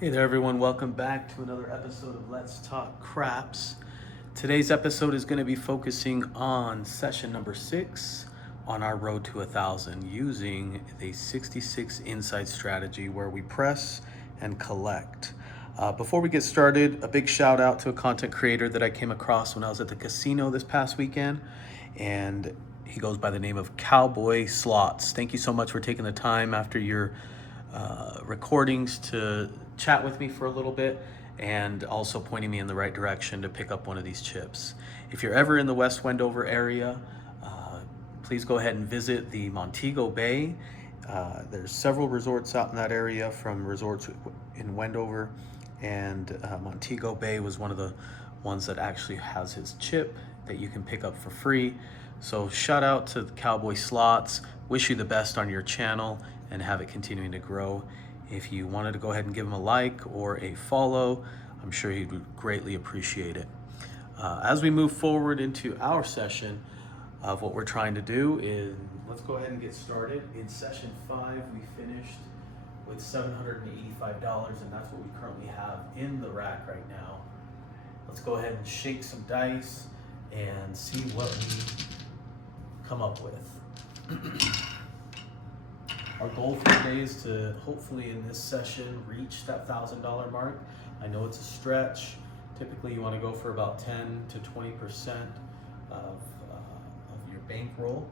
Hey there, everyone. Welcome back to another episode of Let's Talk Craps. Today's episode is going to be focusing on session number 6 on our road to 1,000 using the 66 inside strategy where we press and collect. Before we get started, a big shout out to a content creator that I came across when I was at the casino this past weekend, and he goes by the name of Cowboy Slots. Thank you so much for taking the time after your recordings to chat with me for a little bit and also pointing me in the right direction to pick up one of these chips. If you're ever in the West Wendover area, please go ahead and visit the Montego Bay. There's several resorts out in that area, from resorts in Wendover, and Montego Bay was one of the ones that actually has his chip that you can pick up for free. So shout out to the Cowboy Slots. Wish you the best on your channel and have it continuing to grow. If you wanted to go ahead and give him a like or a follow, I'm sure he would greatly appreciate it. As we move forward into our session of what we're trying to do is, let's go ahead and get started. In session 5, we finished with $785, and that's what we currently have in the rack right now. Let's go ahead and shake some dice and see what we come up with. Our goal for today is to hopefully in this session reach that $1,000 mark. I know it's a stretch. Typically you want to go for about 10 to 20% of your bankroll,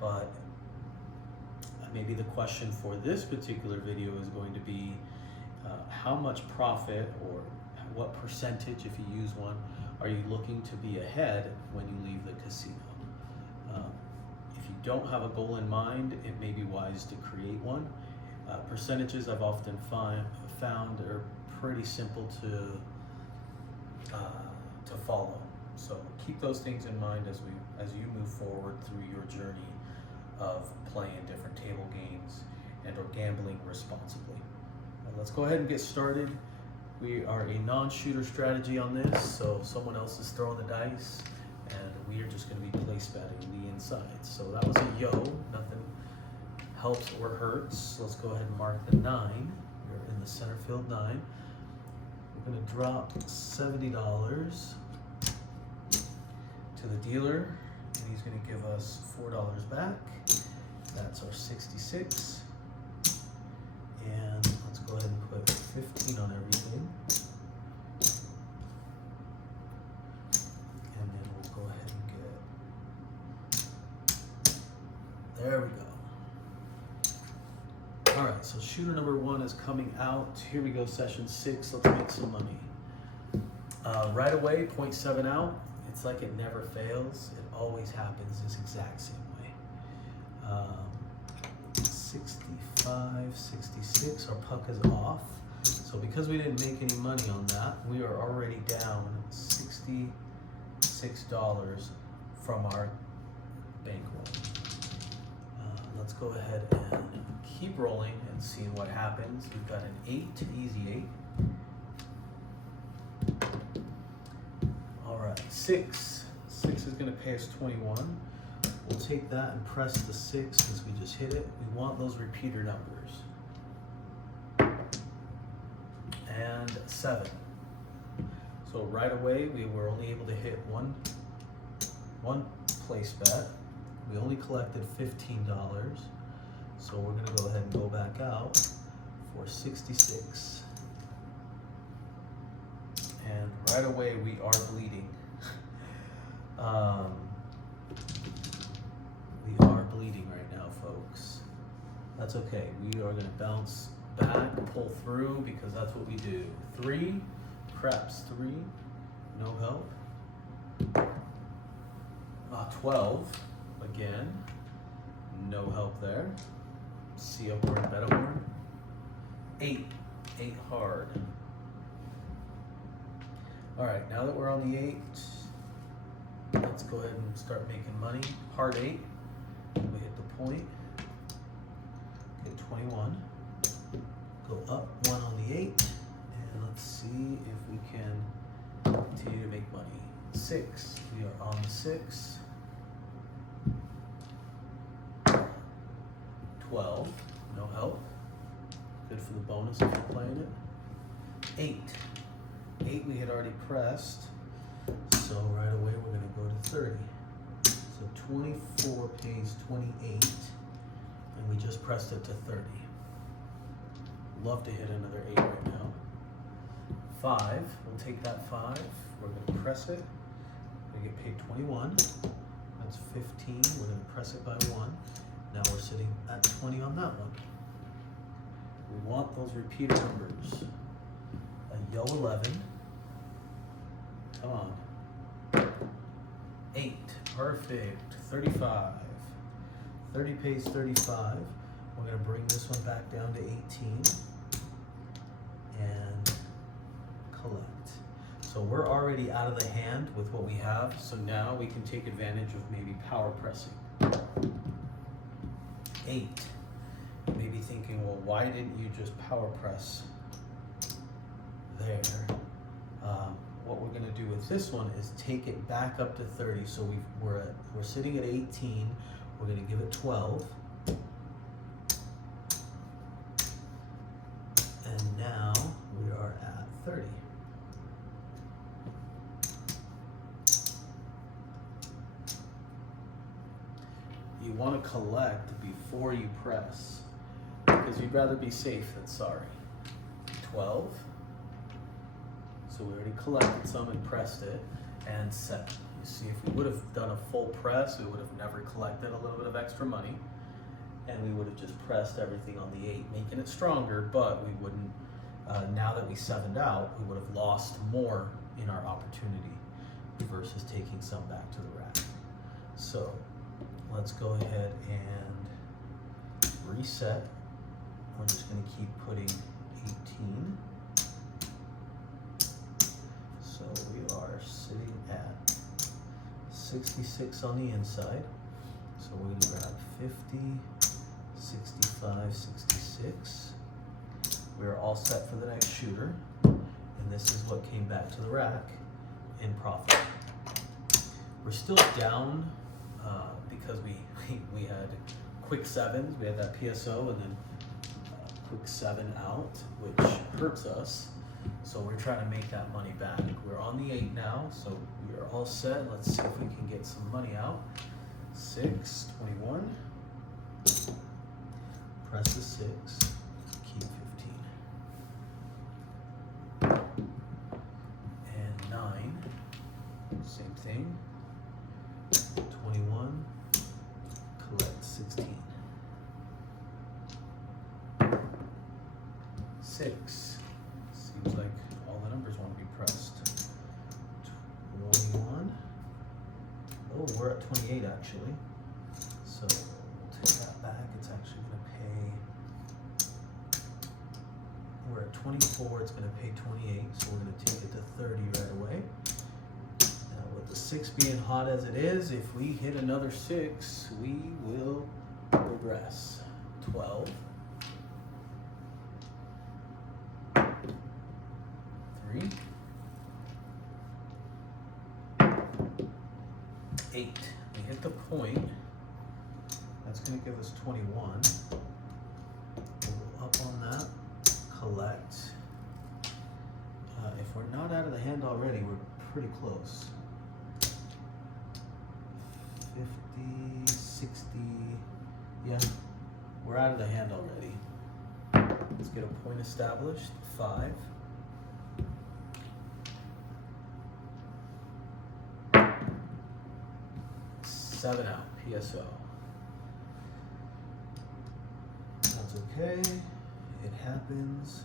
but maybe the question for this particular video is going to be how much profit, or what percentage, if you use one, are you looking to be ahead when you leave the casino? If you don't have a goal in mind, it may be wise to create one. Percentages I've often found are pretty simple to follow. So keep those things in mind as you move forward through your journey of playing different table games and or gambling responsibly. Let's go ahead and get started. We are a non-shooter strategy on this, so someone else is throwing the dice, and we are just going to be place betting the inside. So that was a yo, nothing helps or hurts. So let's go ahead and mark the 9. We're in the center field 9. We're going to drop $70 to the dealer, and he's going to give us $4 back. That's our 66. And let's go ahead and put 15 on everything. And then we'll go ahead and get, there we go. All right, so shooter number 1 is coming out. Here we go, session 6. Let's make some money. Right away, 0.7 out. It's like it never fails. It always happens this exact same way. 65, 66, our puck is off. So because we didn't make any money on that, we are already down $66 from our bankroll. Let's go ahead and keep rolling and seeing what happens. We've got an 8, easy 8. All right, 6. 6 is gonna pay us 21. We'll take that and press the 6 since we just hit it. We want those repeater numbers. And 7. So right away, we were only able to hit one place bet. We only collected $15. So we're gonna go ahead and go back out for 66. And right away, we are bleeding. We are bleeding right now, folks. That's okay. We are going to bounce back, pull through, because that's what we do. 3, craps 3, no help. 12, again, no help there. See a horn, bet a horn. 8 hard. All right, now that we're on the 8, let's go ahead and start making money. Hard 8. We hit the point. Get 21. Go up 1 on the 8. And let's see if we can continue to make money. 6. We are on the 6. 12. No help. Good for the bonus if you're playing it. 8. 8 we had already pressed, so right away we're going to go to 30. So 24 pays 28, and we just pressed it to 30. Love to hit another 8 right now. 5, we'll take that 5, we're going to press it, we get paid 21, that's 15, we're going to press it by 1. Now we're sitting at 20 on that one. We want those repeater numbers. A yo 11, come on, 8, perfect, 35, 30 pays 35, we're going to bring this one back down to 18, and collect. So we're already out of the hand with what we have, so now we can take advantage of maybe power pressing. 8. You may be thinking, well, why didn't you just power press there? What we're going to do with this one is take it back up to 30. So we're sitting at 18. We're going to give it 12. And now we are at 30. You want to collect before you press, because you'd rather be safe than sorry. 12. So we already collected some and pressed it, and 7. You see, if we would have done a full press, we would have never collected a little bit of extra money, and we would have just pressed everything on the 8, making it stronger, but we wouldn't, now that we 7'd out, we would have lost more in our opportunity versus taking some back to the rack. So let's go ahead and reset. We're just going to keep putting 18. So we are sitting at 66 on the inside. So we're going to grab 50, 65, 66. We're all set for the next shooter. And this is what came back to the rack in profit. We're still down because we had quick 7s. We had that PSO and then quick 7 out, which hurts us. So we're trying to make that money back. We're on the 8 now, so we are all set. Let's see if we can get some money out. 6, 21. Press the 6. Keep 15. And 9. Same thing. 21. Collect 16. 6. Seems like all the numbers want to be pressed. 21. Oh, we're at 28 actually. So we'll take that back. It's actually going to pay. We're at 24. It's going to pay 28. So we're going to take it to 30 right away. Now with the 6 being hot as it is, if we hit another 6, we will regress. 12. 3. 8. We hit the point. That's going to give us 21. We'll go up on that. Collect. If we're not out of the hand already, we're pretty close. 50, 60. Yeah, we're out of the hand already. Let's get a point established. 5. 7 out, PSO. That's okay, it happens.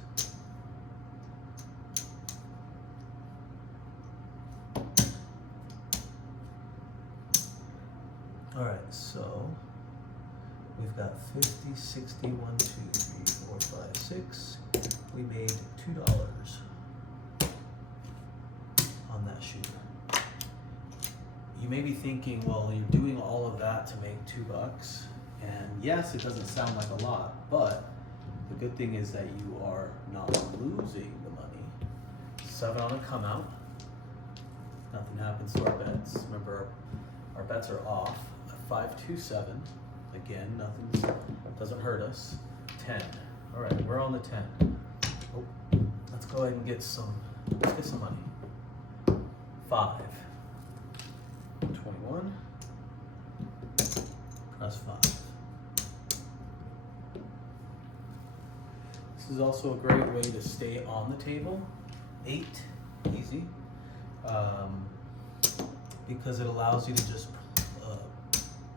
All right, so we've got 50, 60, 1, 2, 3, 4, 5, 6. We made $2 on that shooter. You may be thinking, well, you're doing all of that to make $2. And yes, it doesn't sound like a lot, but the good thing is that you are not losing the money. 7 on a come out. Nothing happens to our bets. Remember, our bets are off. 5, 2, 7. Again, nothing doesn't hurt us. 10. All right, we're on the 10. Oh, let's go. go ahead and let's get some money. 5. 21. Press 5. This is also a great way to stay on the table. 8, easy. Because it allows you to just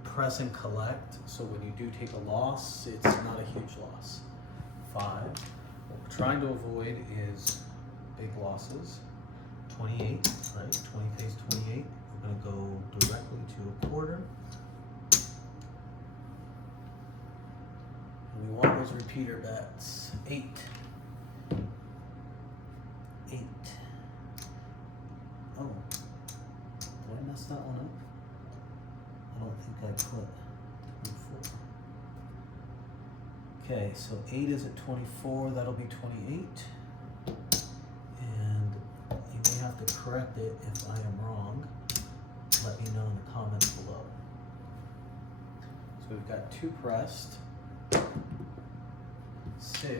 press and collect. So when you do take a loss, it's not a huge loss. 5. What we're trying to avoid is big losses. 28, right? 20 pays 28. We're going to go directly to a quarter. And we want those repeater bets. 8. 8. Oh, did I mess that one up? I don't think I put 24. Okay, so 8 is at 24, that'll be 28. And you may have to correct it if I am wrong. Let me know in the comments below. So we've got 2 pressed. 6.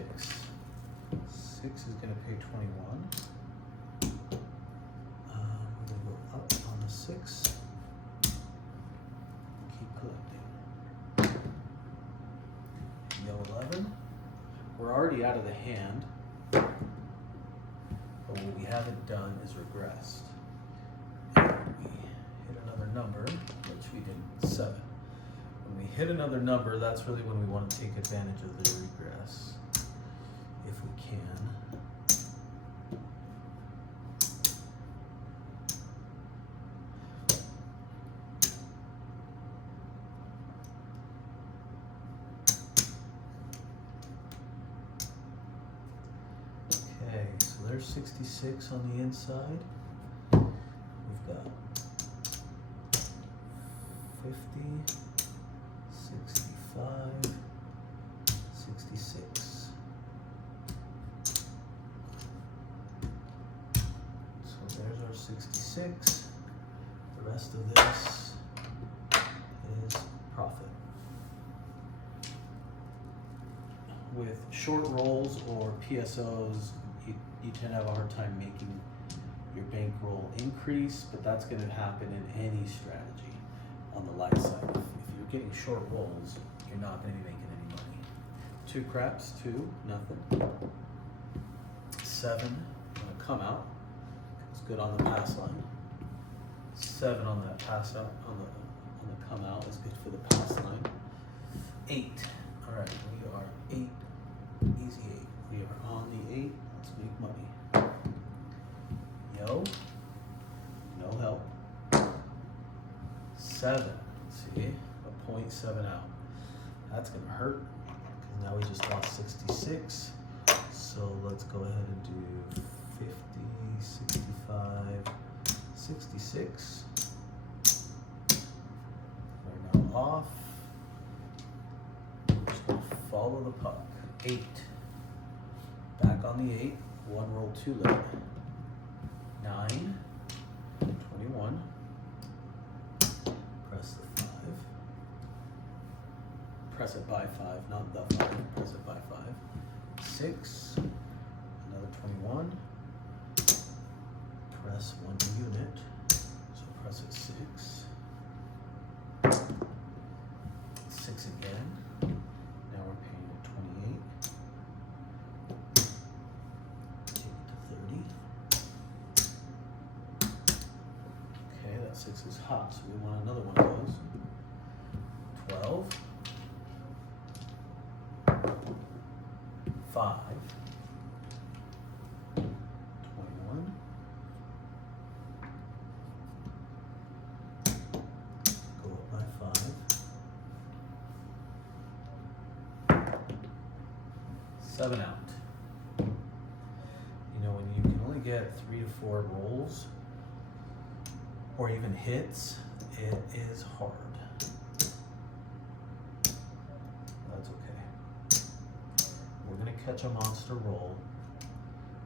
6 is going to pay 21. We're going to go up on the 6. Keep collecting. No 11. We're already out of the hand. But what we haven't done is regressed. We hit another number, which we did 7. When we hit another number, that's really when we want to take advantage of the regress, if we can. Okay, so there's 66 on the inside. We've got 50, 65, 66. So there's our 66. The rest of this is profit. With short rolls or PSOs, you tend to have a hard time making your bankroll increase, but that's going to happen in any strategy on the light side. If you're getting short rolls, you're not going to be making any money. 2 craps, 2, nothing. 7, going to come out. It's good on the pass line. 7 on that pass out, on the come out is good for the pass line. 8. All right, we are 8, easy 8. We are on the 8. Let's make money. Yo, no help. 7. See, a 0.7 out. That's gonna hurt because now we just lost 66. So let's go ahead and do 50, 65, 66. We're now off. We're just gonna follow the puck. 8. Back on the 8. 1 roll too late. 9. 21. Press the 5. Press it by 5, not the 5. Press it by 5. 6. Another 21. Press 1 unit. So press it 6. 6 again. Now we're paying at 28. Take it to 30. Okay, that 6 is hot, so we want another one of those. 12. 5. 21. Go up by 5. 7 out. You know, when you can only get 3 to 4 rolls, or even hits, it is hard. That's okay. We're gonna catch a monster roll,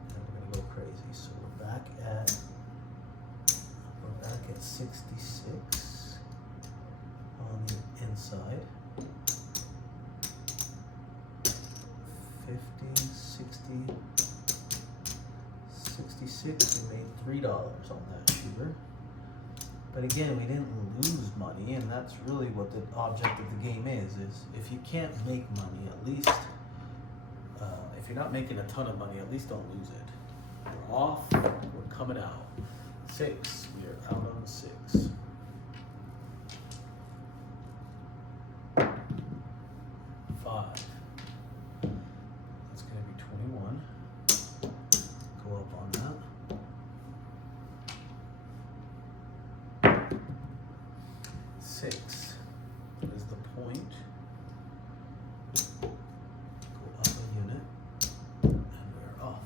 and we're gonna go crazy. So we're back at 66 on the inside. 50, 60, $1.66. We made $3 on that shooter. But again, we didn't lose money, and that's really what the object of the game is if you can't make money, at least, if you're not making a ton of money, at least don't lose it. We're off, we're coming out. 6, we are out on the 6. 5. That's going to be 21. Go up on that. 6 is the point. Go up a unit, and we're off.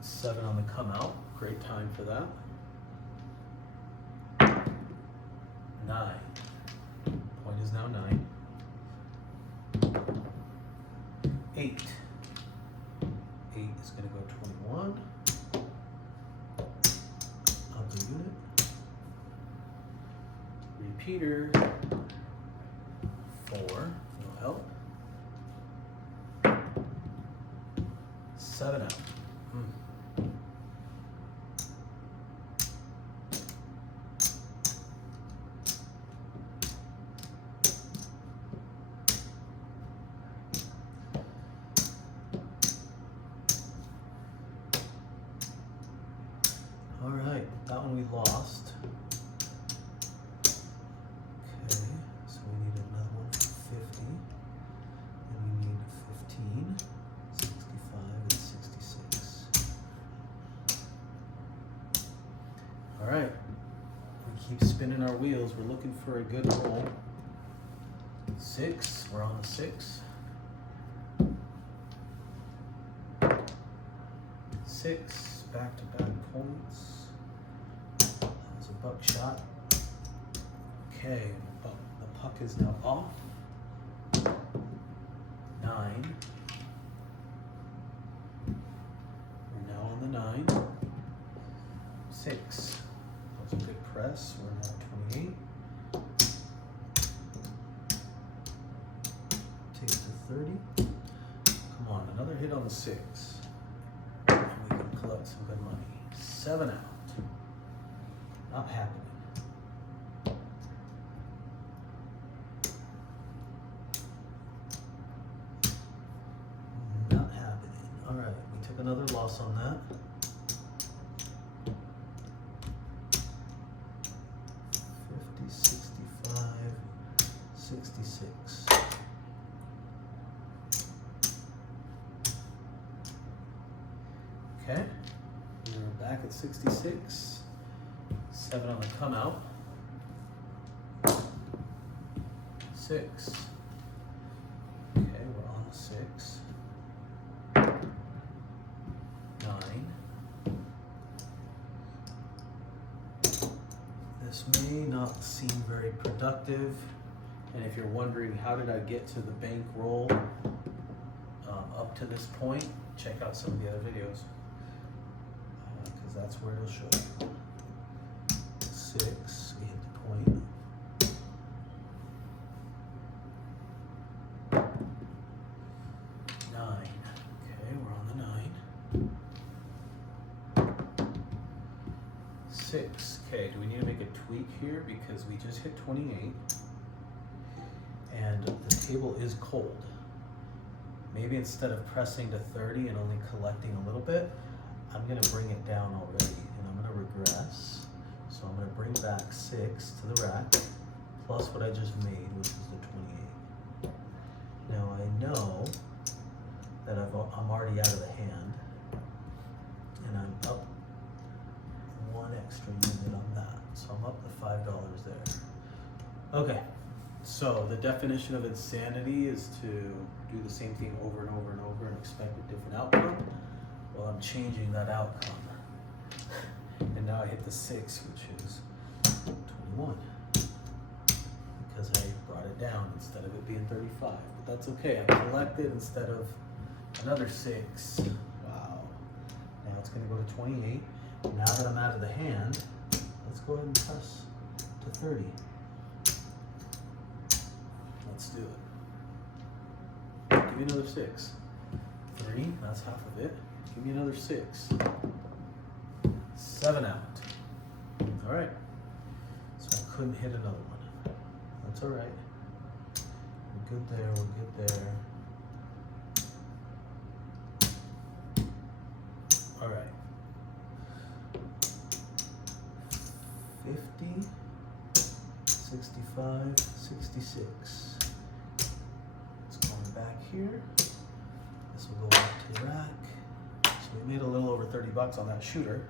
7 on the come out. Great time for that. 9. Point is now 9. 8. 8 is going to go 21. Up the unit. Repeater. 4. No help. 7 out. All right, that one we lost. Okay, so we need another one for 50. And we need 15, 65, and 66. All right, we keep spinning our wheels. We're looking for a good roll. 6, we're on the 6. 6, back-to-back points. That was a buckshot. Okay, the puck is now off. 9. We're now on the 9. 6. That was a good press. We're now at 28. Take it to 30. Come on, another hit on the 6. And we can collect some good money. 7 out. Not happening. Not happening. All right, we took another loss on that. 50, 65, 66. Okay, we're back at 66. 7 on the come out. 6. Okay, we're on the 6. 9. This may not seem very productive, and if you're wondering how did I get to the bank roll up to this point, check out some of the other videos, because that's where it'll show you. 6, we hit the point. 9, okay, we're on the 9. 6, okay, do we need to make a tweak here? Because we just hit 28, and the table is cold. Maybe instead of pressing to 30 and only collecting a little bit, I'm gonna bring it down already, and I'm gonna regress. So I'm going to bring back 6 to the rack, plus what I just made, which is the 28. Now I know that I'm already out of the hand, and I'm up 1 extra unit on that. So I'm up the $5 there. Okay, so the definition of insanity is to do the same thing over and over and over and expect a different outcome. Well, I'm changing that outcome. And now I hit the 6, which is 21, because I brought it down instead of it being 35. But that's okay. I collected instead of another 6. Wow. Now it's going to go to 28. Now that I'm out of the hand, let's go ahead and press to 30. Let's do it. me another 6. 3, that's half of it. Give me another 6. 7 out. All right. So I couldn't hit another one. That's all right. We're good there, we're good there. All right. 50, 65, 66. It's going back here. This will go back to the rack. So we made a little over 30 bucks on that shooter.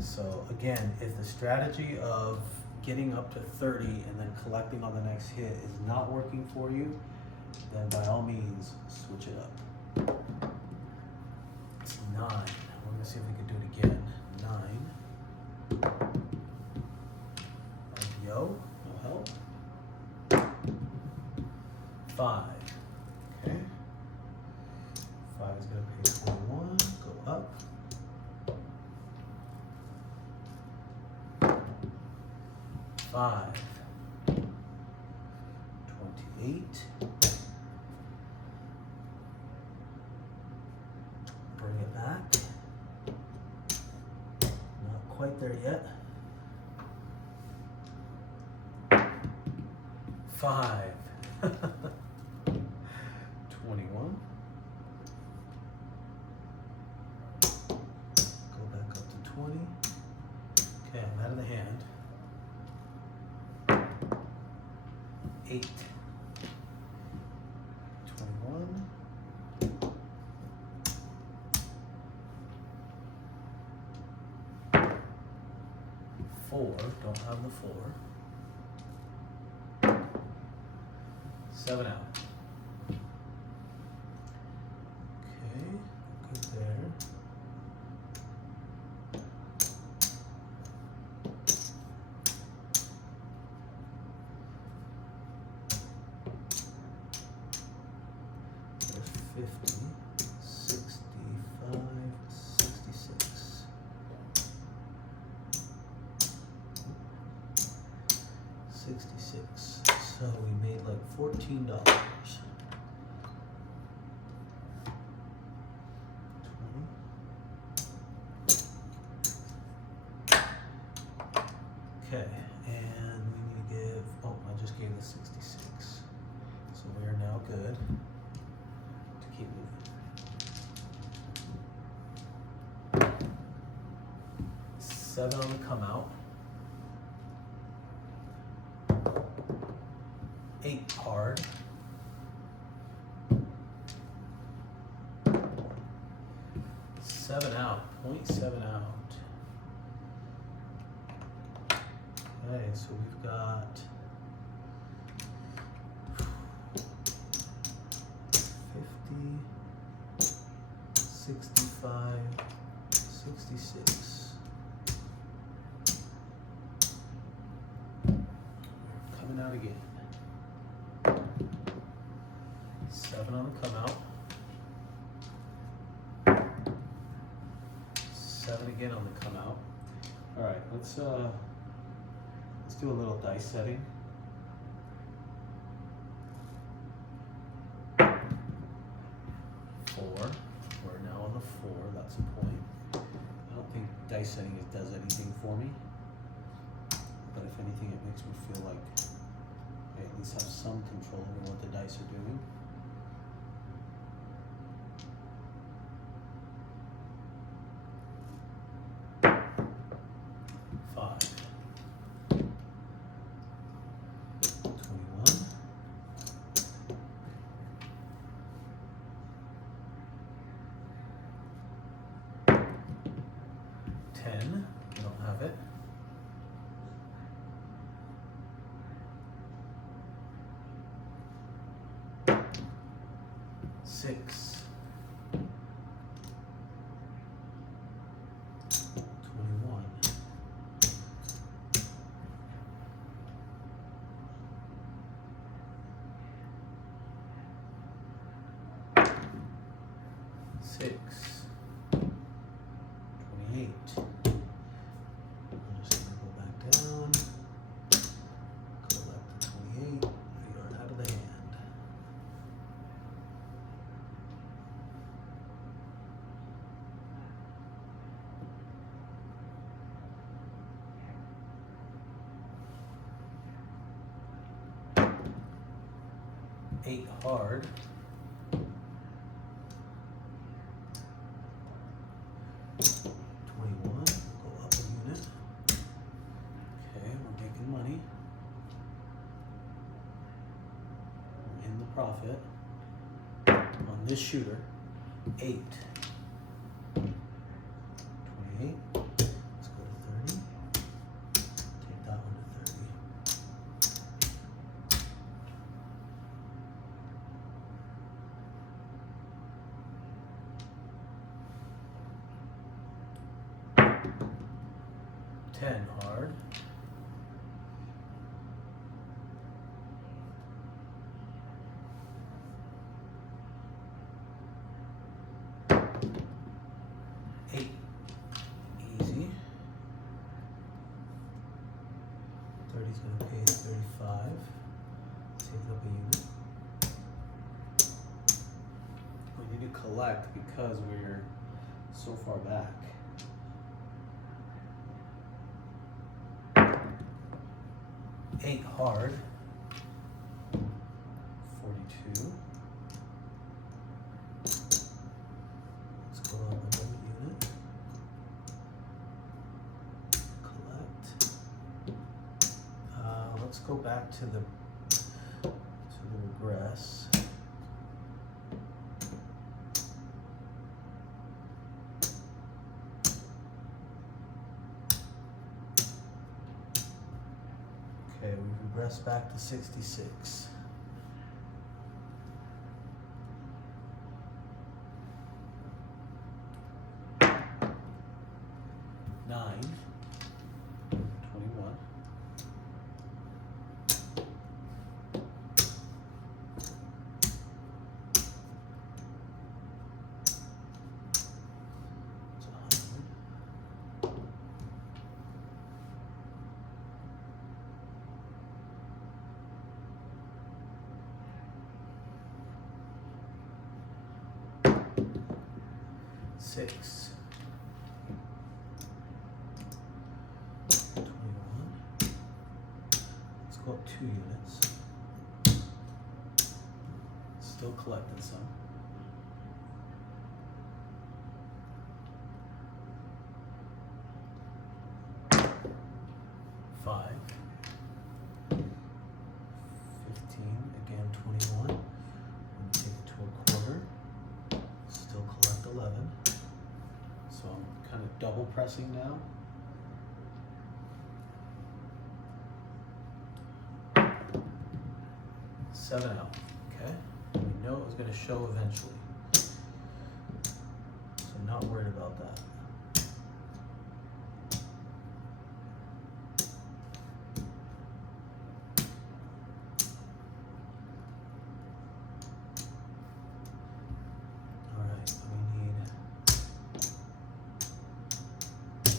So again, if the strategy of getting up to 30 and then collecting on the next hit is not working for you, then by all means, switch it up. It's 9. We're gonna see if we can do it again. 9. Yo, no help. 5. Okay. 5 is gonna pay 21. Go up. 5. 28. Bring it back. Not quite there yet. 5. 21. Go back up to 20. Okay, I'm out of the hand. 8. 21. 4. Don't have the 4. 7 out. Okay, good there. There's 50, 65, 66. 66. So we made like $14. 20. Okay, and we need to give, oh, I just gave the 66. So we are now good to keep moving. 7 on the come out. 8 hard. 7 out, 0.7 out. Okay, so we've got 50, 65, 66. Coming out again. 7 on the come out. 7 again on the come out. All right, let's do a little dice setting. 4. We're now on the 4. That's a point. I don't think dice setting does anything for me, but if anything, it makes me feel like I at least have some control over what the dice are doing. 5. 21. 10. We don't have it. 6. 21. 6. 28. I'm just gonna go back down. Collect the 28. We are out of the hand. 8 hard. Go up a unit. Okay, we're making money. We're in the profit on this shooter. 8. 28. Let's go to 30. Take that one to 30. $10 hard. $8 easy. 30's gonna pay 35. Take up a unit. We need to collect because we're so far back. 8 hard. 42. Let's go up another unit. Collect. Let's go back to the regress. Okay, we regress back to 66. $9. 21. It's 100. $6. 21. Let's go up 2 units. Still collecting some. $5. 15. Again, 21. I'm gonna take it to a quarter. Still collect 11. So I'm kind of double pressing now. $7 out. Okay. We know it was going to show eventually. So I'm not worried about that. All right. We need 10.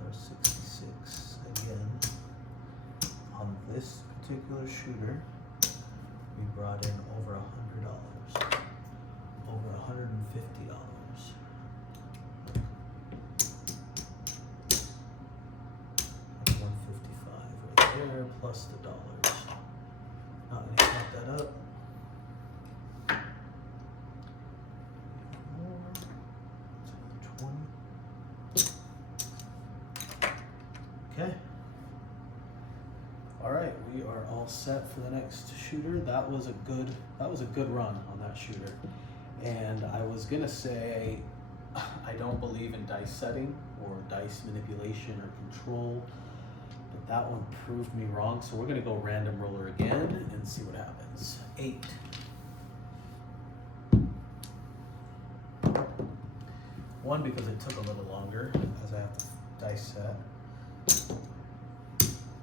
Those are 66 again. On this particular shooter, we brought in over $100, over $150. That's 155 right there, plus the dollars. Not gonna count that up. Okay. All right, we are all set for the next shooter. That was a good run on that shooter. And I was gonna say, I don't believe in dice setting or dice manipulation or control, but that one proved me wrong. So we're gonna go random roller again and see what happens. 8. One, because it took a little longer, as I have to dice set.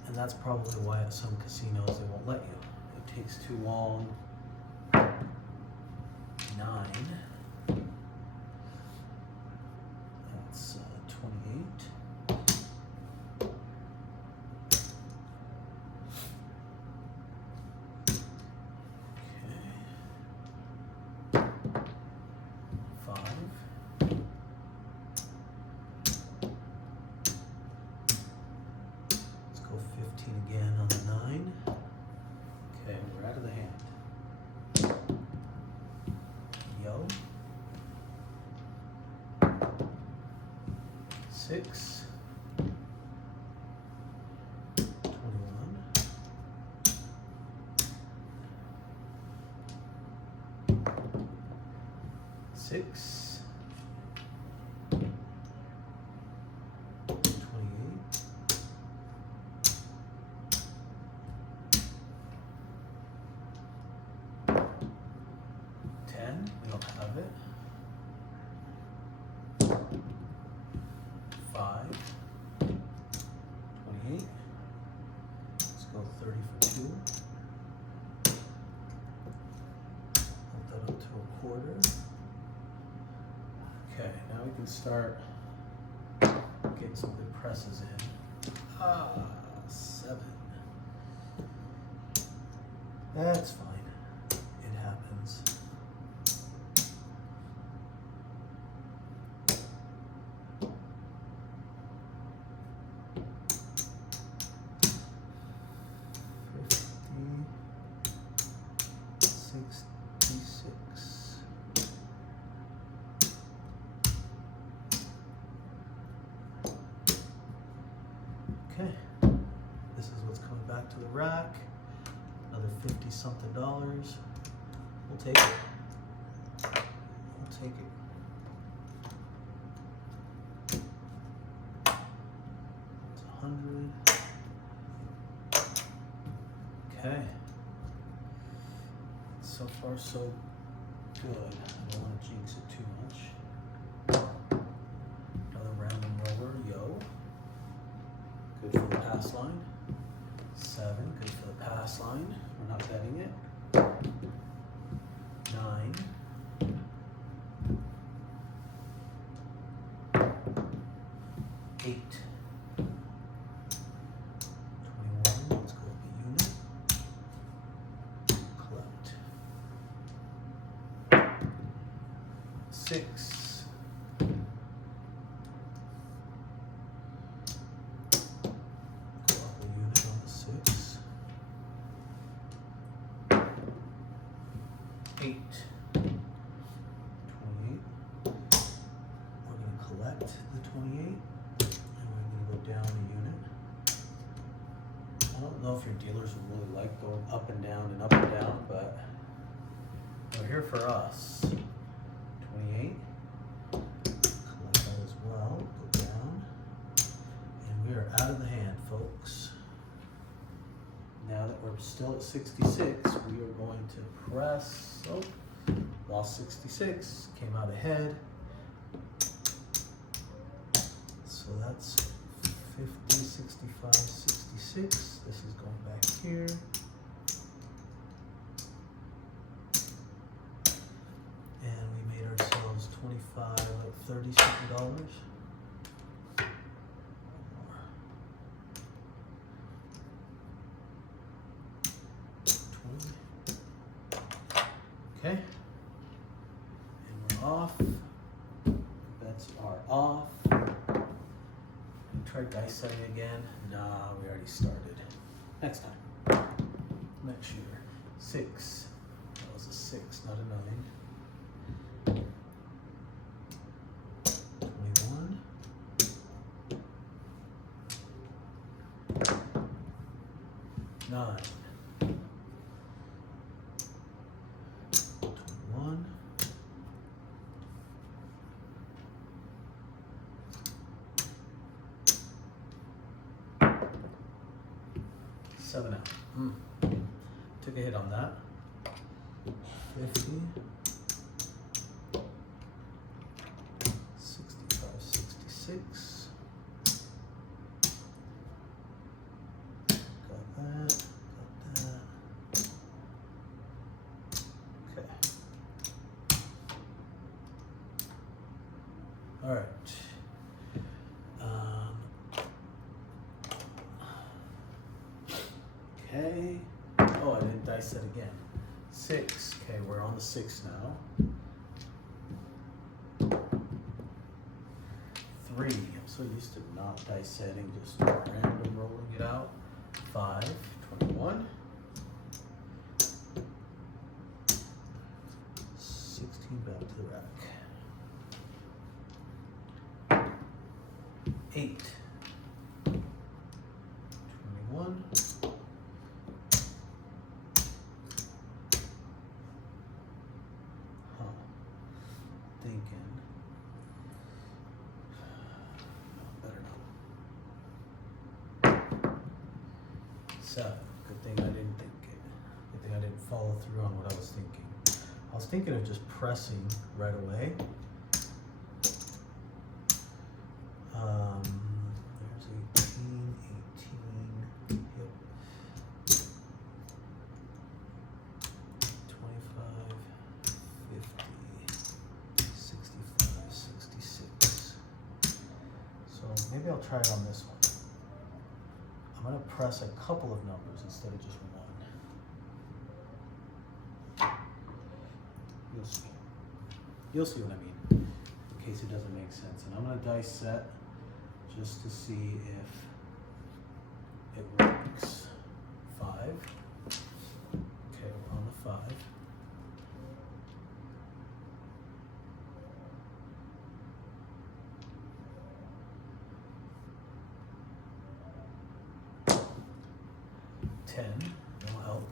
And that's probably why at some casinos they won't let you. It takes too long. 9. That's 28. Okay. 5. Let's go 6, 21, 6, 28, 10, we don't have it. 5, 28, let's go 30 for 2. Put that up to a quarter. Okay, now we can start getting some good presses in. 7. That's fine. It happens. Okay, this is what's coming back to the rack. Another $50-something. We'll take it. We'll take it. It's 100. Okay. So far, so good. I don't want to jinx it too much. Another random roller, yo. Good for the pass line. 7, good for the pass line. We're not betting it. 9. 8. 21, let's go with the unit. Collect. 6. Eight. 28. We're going to collect the 28, and we're going to go down a unit. I don't know if your dealers would really like going up and down, but we're here for us. 28. Collect that as well. Go down. And we are out of the hand, folks. Now that we're still at 66, we are going to press. Oh, lost 66, came out ahead. So that's 50, 65, 66. This is going back here. And we made ourselves 25, like $30-something. Okay, and we're off. Bets are off. We try dice setting again. Nah, we already started. Next time. Next shooter. 6. That was a 6, not a 9. 21. 9. 7 out. Took a hit on that. 50. 65, 66. Got that. Okay. All right. Okay. Oh, I didn't dice it again. 6. Okay, we're on the 6 now. 3. I'm so used to not dice setting, just random rolling it out. 5. 21. 16 back to the rack. 8. 21. Thinking. No, better not. 7. Good thing I didn't think it. Good thing I didn't follow through on what I was thinking. I was thinking of just pressing right away. There's 18, 18, yep. 25, 50, 65, 66. So maybe I'll try it on this one. I'm going to press a couple of numbers instead of just one. You'll see. You'll see what I mean, in case it doesn't make sense. And I'm going to dice set just to see if it works. 5. Okay, we're on the 5. $10, no help.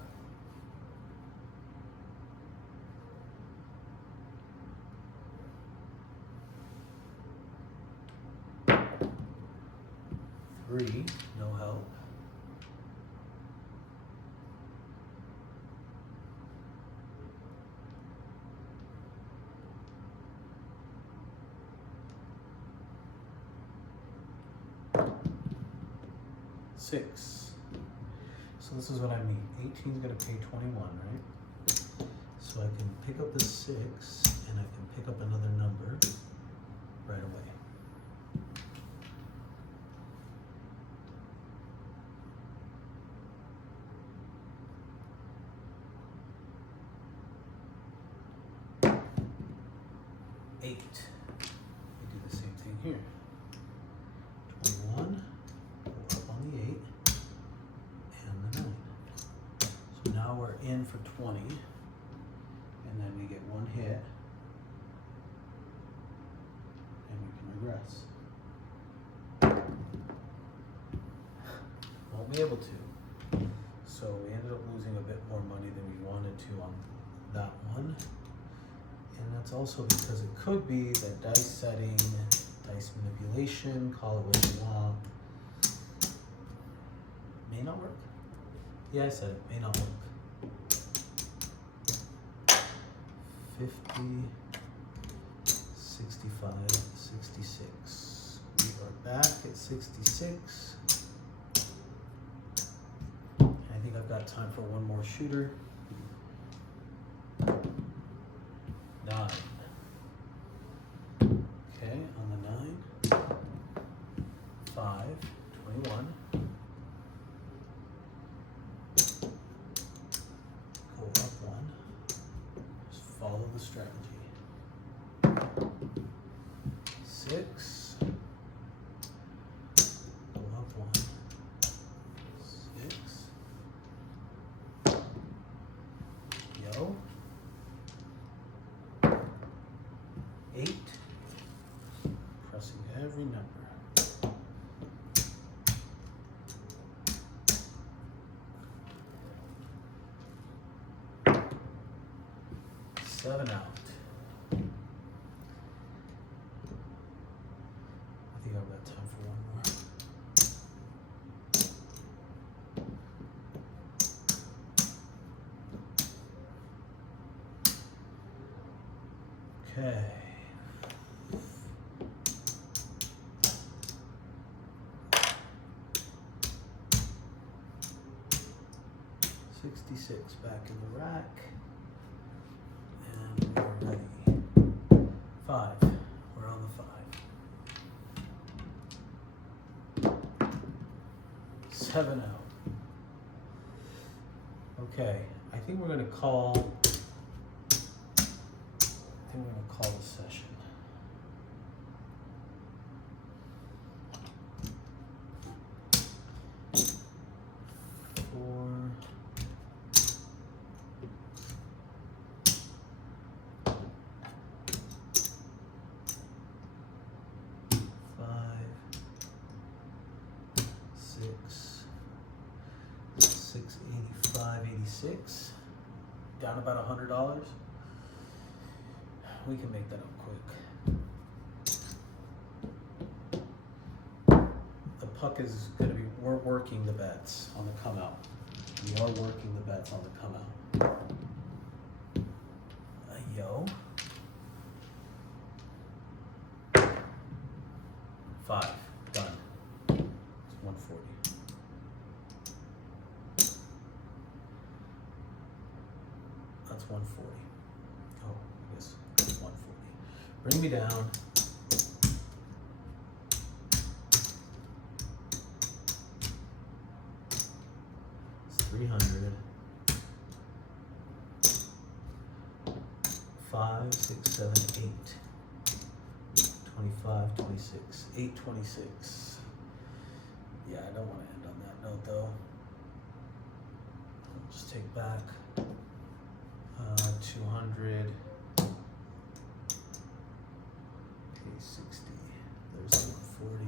$3, no help. $6. So this is what I mean. 18 is going to pay 21, right? So I can pick up the 6 and I can pick up another number right away. $8. We do the same thing here. 21, go up on the 8, and the 9. So now we're in for 20, and then we get one hit, and we can regress. Won't be able to. So we ended up losing a bit more money than we wanted to on that one. And that's also because it could be that dice setting, dice manipulation, call it what you want, may not work. Yeah, I said it, may not work. 50, 65, 66. We are back at 66. I think I've got time for one more shooter. 9. Okay, on the 9. 5, 21. Go up 1. Just follow the strategy. 6. Go up 1. 6. Yo. 8. Pressing every number. 7 out. I think I've got time for one more. Okay. 66 back in the rack. And we're ready. 5. We're on the 5. 7 out. Okay. I think we're going to call the session. $685.86. Down about $100. We can make that up quick. The puck is going to be, we're working the bets on the come out. We are working the bets on the come out. Yo. 5. Done. It's 140. That's 140. Oh, I guess 140. Bring me down. It's 300. 5, 6, 7, 8. 25, 26, 826. Yeah, I don't want to end on that note though. I'll just take back 200. Okay, 60. There's 140.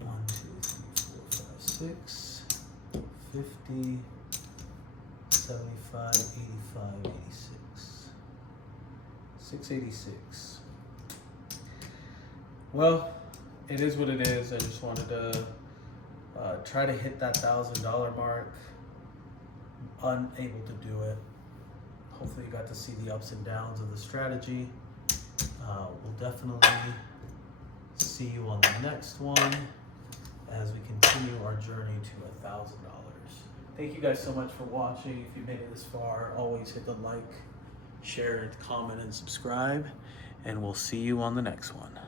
1, 2, 3, 4, 5, 6. 50. 75, 85, 86. 686. Well, it is what it is. I just wanted to try to hit that $1,000 mark. Unable to do it. Hopefully you got to see the ups and downs of the strategy. We'll definitely see you on the next one as we continue our journey to $1,000. Thank you guys so much for watching. If you made it this far, always hit the like, share, comment, and subscribe. And we'll see you on the next one.